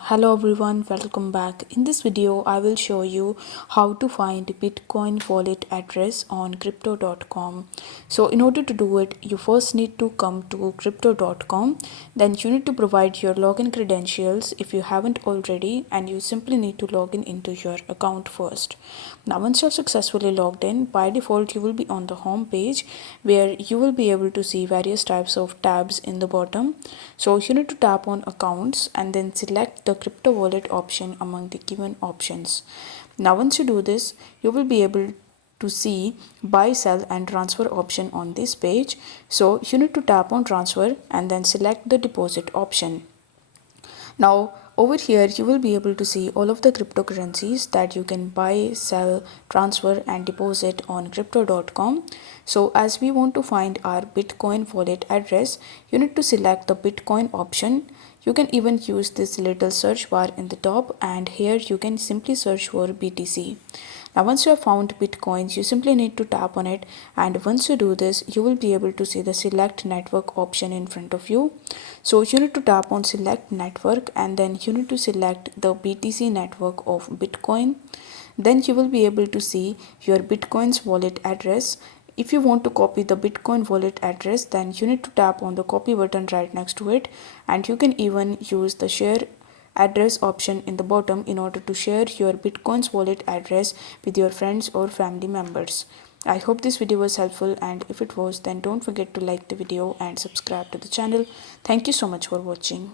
Hello everyone, welcome back. In this video, I will show you how to find Bitcoin wallet address on crypto.com. So in order to do it, you first need to come to crypto.com. Then you need to provide your login credentials if you haven't already, and you simply need to log in into your account first. Now once you're successfully logged in, by default you will be on the home page where you will be able to see various types of tabs in the bottom. So you need to tap on accounts and then select the crypto wallet option among the given options. Now once you do this, you will be able to see buy, sell and transfer option on this page. So you need to tap on transfer and then select the deposit option. Now over here you will be able to see all of the cryptocurrencies that you can buy, sell, transfer and deposit on crypto.com. So as we want to find our Bitcoin wallet address, you need to select the Bitcoin option. You can even use this little search bar in the top, and here you can simply search for BTC. Now once you have found Bitcoins, you simply need to tap on it, and once you do this, you will be able to see the select network option in front of you. So you need to tap on select network and then you need to select the BTC network of Bitcoin. Then you will be able to see your Bitcoin's wallet address. If you want to copy the Bitcoin wallet address, then you need to tap on the copy button right next to it, and you can even use the share address option in the bottom in order to share your Bitcoin's wallet address with your friends or family members. I hope this video was helpful, and if it was, then don't forget to like the video and subscribe to the channel. Thank you so much for watching.